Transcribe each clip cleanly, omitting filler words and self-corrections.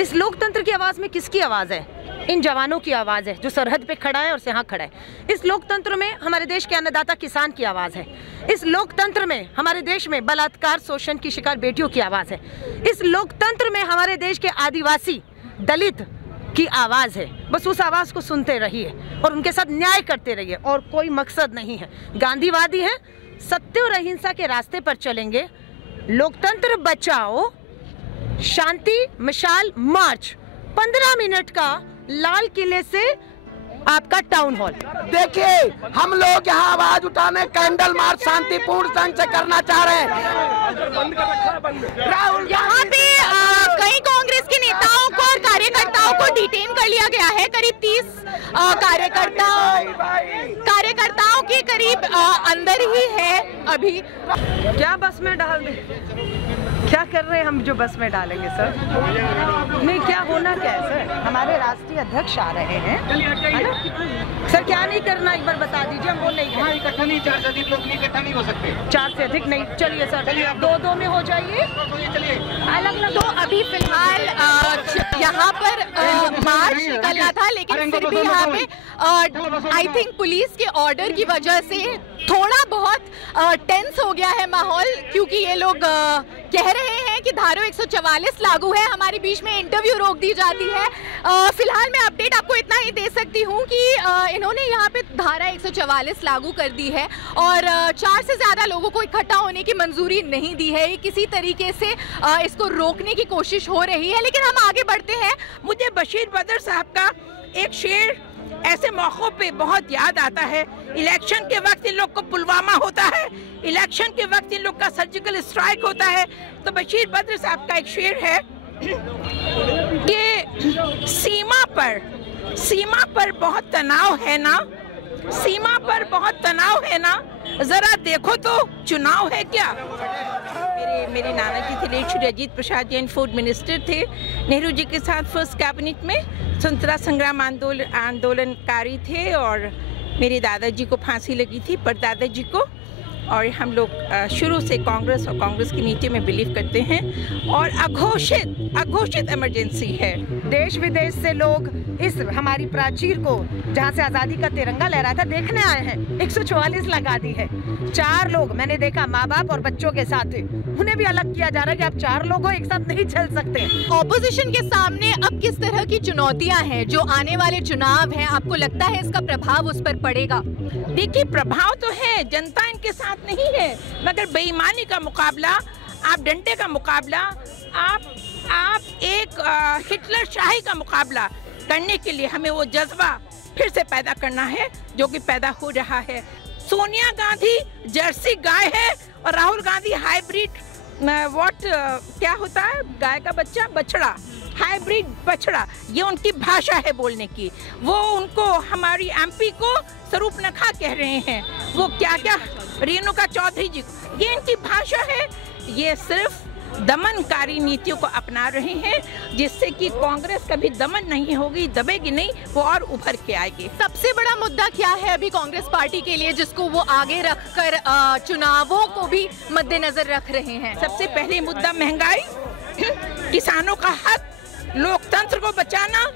इस लोकतंत्र की आवाज़ में किसकी आवाज़ है? इन जवानों की आवाज़ है जो सरहद पे खड़ा है और यहाँ खड़ा है। इस लोकतंत्र में हमारे देश के अन्नदाता किसान की आवाज़ है। इस लोकतंत्र में हमारे देश में बलात्कार शोषण की शिकार बेटियों की आवाज़ है। इस लोकतंत्र में हमारे देश के आदिवासी दलित की आवाज़ है। बस उस आवाज़ को सुनते रहिए और उनके साथ न्याय करते रहिए, और कोई मकसद नहीं है। गांधीवादी हैं, सत्य और अहिंसा के रास्ते पर चलेंगे। लोकतंत्र बचाओ, शांति मिसाल मार्च, 15 मिनट का लाल किले से आपका टाउन हॉल। देखिए, हम लोग यहाँ आवाज उठाने कैंडल मार्च शांतिपूर्ण संग से करना चाह रहे हैं। यहाँ पे कई कांग्रेस के नेताओं को और कार्यकर्ताओं को डिटेन कर लिया गया है। करीब 30 कार्यकर्ताओं के करीब अंदर ही है अभी। क्या बस में डाल दें? क्या कर रहे हैं हम जो बस में डालेंगे सर? नहीं, क्या होना क्या है सर? हमारे राष्ट्रीय अध्यक्ष आ रहे हैं, है ना सर? क्या नहीं करना एक बार बता दीजिए, हम वो नहीं करें। इकट्ठा नहीं, 4 से अधिक लोग नहीं इकट्ठा नहीं हो सकते। 4 से अधिक नहीं, चलिए सर 2-2 में हो जाइए, अलग अलग। तो अभी फिलहाल यहाँ पर मार्च निकलना था, लेकिन फिर भी यहाँ पे आई थिंक पुलिस के ऑर्डर की वजह से थोड़ा बहुत टेंस हो गया है माहौल, क्योंकि ये लोग कह रहे हैं कि धारा 144 लागू है। हमारे बीच में इंटरव्यू रोक दी जाती है। फिलहाल मैं अपडेट आपको इतना ही दे सकती हूँ कि इन्होंने यहाँ पे धारा 144 लागू कर दी है और 4 से ज़्यादा लोगों को इकट्ठा होने की मंजूरी नहीं दी है। किसी तरीके से इसको रोकने की कोशिश हो रही है, लेकिन हम आगे बढ़ते हैं। मुझे बशीर बदर साहब का एक शेर ऐसे मौक़ों पे बहुत याद आता है। इलेक्शन के वक्त इन लोग को पुलवामा होता है, इलेक्शन के वक्त इन लोग का सर्जिकल स्ट्राइक होता है। तो बशीर बद्र साहब का एक शेर है कि सीमा पर बहुत तनाव है ना, सीमा पर बहुत तनाव है ना, जरा देखो तो चुनाव है क्या। मेरे नाना जी थे लेट श्री अजीत प्रसाद जैन, फूड मिनिस्टर थे नेहरू जी के साथ फर्स्ट कैबिनेट में। स्वतंत्रता संग्राम आंदोलनकारी थे और मेरे दादाजी को फांसी लगी थी, परदादा जी को। और हम लोग शुरू से कांग्रेस और कांग्रेस की नीति में बिलीव करते हैं और अघोषित इमरजेंसी है। देश विदेश से लोग इस हमारी प्राचीर को, जहाँ से आज़ादी का तिरंगा लहरा था, देखने आए हैं। 144 लगा दी है। 4 लोग मैंने देखा, माँ बाप और बच्चों के साथ, उन्हें भी अलग किया जा रहा है कि आप 4 लोग हो, एक साथ नहीं चल सकते। ऑपोजिशन के सामने अब किस तरह की चुनौतियां हैं जो आने वाले चुनाव हैं? आपको लगता है इसका प्रभाव उस पर पड़ेगा? देखिए, प्रभाव तो है, जनता इनके साथ नहीं है, मगर बेईमानी का मुकाबला, आप डंडे का मुकाबला, आप एक हिटलर शाही का मुकाबला करने के लिए हमें वो जज्बा फिर से पैदा करना है जो कि पैदा हो रहा है। सोनिया गांधी जर्सी गाय है और राहुल गांधी हाइब्रिड क्या होता है, गाय का बच्चा, बछड़ा, हाइब्रिड बछड़ा। ये उनकी भाषा है बोलने की। वो उनको, हमारी एमपी को स्वरूपनखा कह रहे हैं, वो क्या रेणुका चौधरी जी, ये इनकी भाषा है। ये सिर्फ दमनकारी नीतियों को अपना रहे हैं, जिससे कि कांग्रेस कभी दमन नहीं होगी, दबेगी नहीं, वो और उभर के आएगी। सबसे बड़ा मुद्दा क्या है अभी कांग्रेस पार्टी के लिए, जिसको वो आगे रखकर चुनावों को भी मद्देनजर रख रहे हैं? सबसे पहले मुद्दा महंगाई, किसानों का हक, लोकतंत्र को बचाना,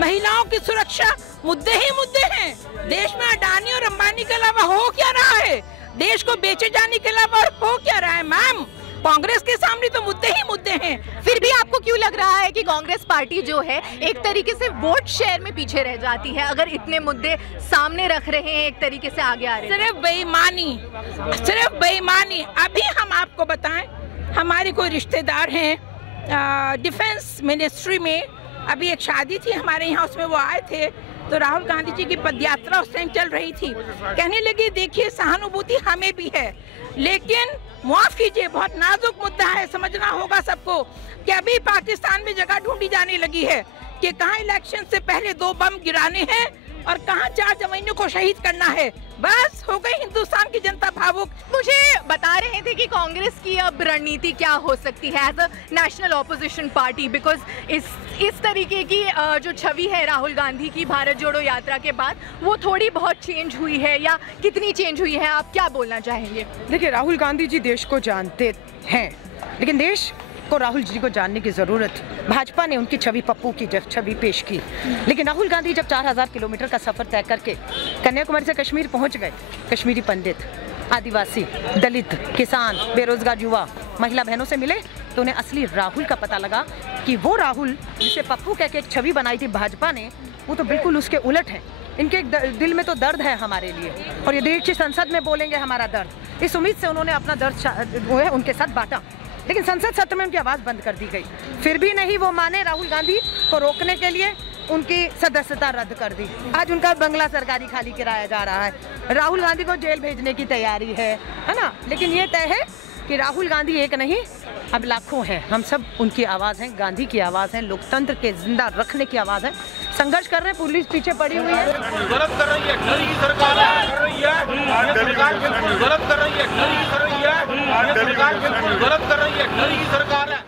महिलाओं की सुरक्षा, मुद्दे ही मुद्दे हैं। देश में अडानी और अंबानी के अलावा हो क्या रहा है? देश को बेचे जाने के अलावा हो क्या रहा है? मैम, कांग्रेस के सामने तो मुद्दे ही मुद्दे हैं। फिर भी आपको क्यों लग रहा है कि कांग्रेस पार्टी जो है एक तरीके से वोट शेयर में पीछे रह जाती है, अगर इतने मुद्दे सामने रख रहे हैं, एक तरीके से आगे आ रहे हैं? सिर्फ बेईमानी। अभी हम आपको बताएं, हमारे कोई रिश्तेदार हैं डिफेंस मिनिस्ट्री में, अभी एक शादी थी हमारे यहाँ, उसमें वो आए थे, तो राहुल गांधी जी की पदयात्रा उस टाइम चल रही थी। कहने लगे, देखिए सहानुभूति हमें भी है, लेकिन माफ कीजिए, बहुत नाजुक मुद्दा है, समझना होगा सबको कि अभी पाकिस्तान में जगह ढूंढी जाने लगी है कि कहाँ इलेक्शन से पहले 2 बम गिराने हैं और कहाँ 4 जवानों को शहीद करना है। बस हो गई हिंदुस्तान की जनता भावुक। मुझे बता रहे थे कि कांग्रेस की अब रणनीति क्या हो सकती है as a national opposition party, because इस तरीके की जो छवि है राहुल गांधी की भारत जोड़ो यात्रा के बाद, वो थोड़ी बहुत चेंज हुई है, या कितनी चेंज हुई है, आप क्या बोलना चाहेंगे? देखिए, राहुल गांधी जी देश को जानते हैं, लेकिन देश को राहुल जी को जानने की ज़रूरत थी। भाजपा ने उनकी छवि, पप्पू की छवि पेश की, लेकिन राहुल गांधी जब 4000 किलोमीटर का सफ़र तय करके कन्याकुमारी से कश्मीर पहुंच गए, कश्मीरी पंडित, आदिवासी, दलित, किसान, बेरोजगार युवा, महिला बहनों से मिले, तो उन्हें असली राहुल का पता लगा कि वो राहुल जिसे पप्पू कह के एक छवि बनाई थी भाजपा ने, वो तो बिल्कुल उसके उलट है। इनके दिल में तो दर्द है हमारे लिए, और ये देश की संसद में बोलेंगे हमारा दर्द। इस उम्मीद से उन्होंने अपना दर्द वो है उनके साथ बांटा, लेकिन संसद सत्र में उनकी आवाज़ बंद कर दी गई। फिर भी नहीं वो माने, राहुल गांधी को रोकने के लिए उनकी सदस्यता रद्द कर दी। आज उनका बंगला सरकारी खाली कराया जा रहा है। राहुल गांधी को जेल भेजने की तैयारी है ना। लेकिन ये तय है कि राहुल गांधी एक नहीं, अब लाखों हैं। हम सब उनकी आवाज़ हैं, गांधी की आवाज़ है, लोकतंत्र के जिंदा रखने की आवाज़ है। संघर्ष कर रहे हैं, पुलिस पीछे पड़ी हुई है। गलत कर रही है, गलत की सरकार कर रही है, ये सरकार बिल्कुल गलत कर रही है, गलत की सरकार है, ये सरकार बिल्कुल गलत कर रही है, गलत की सरकार है।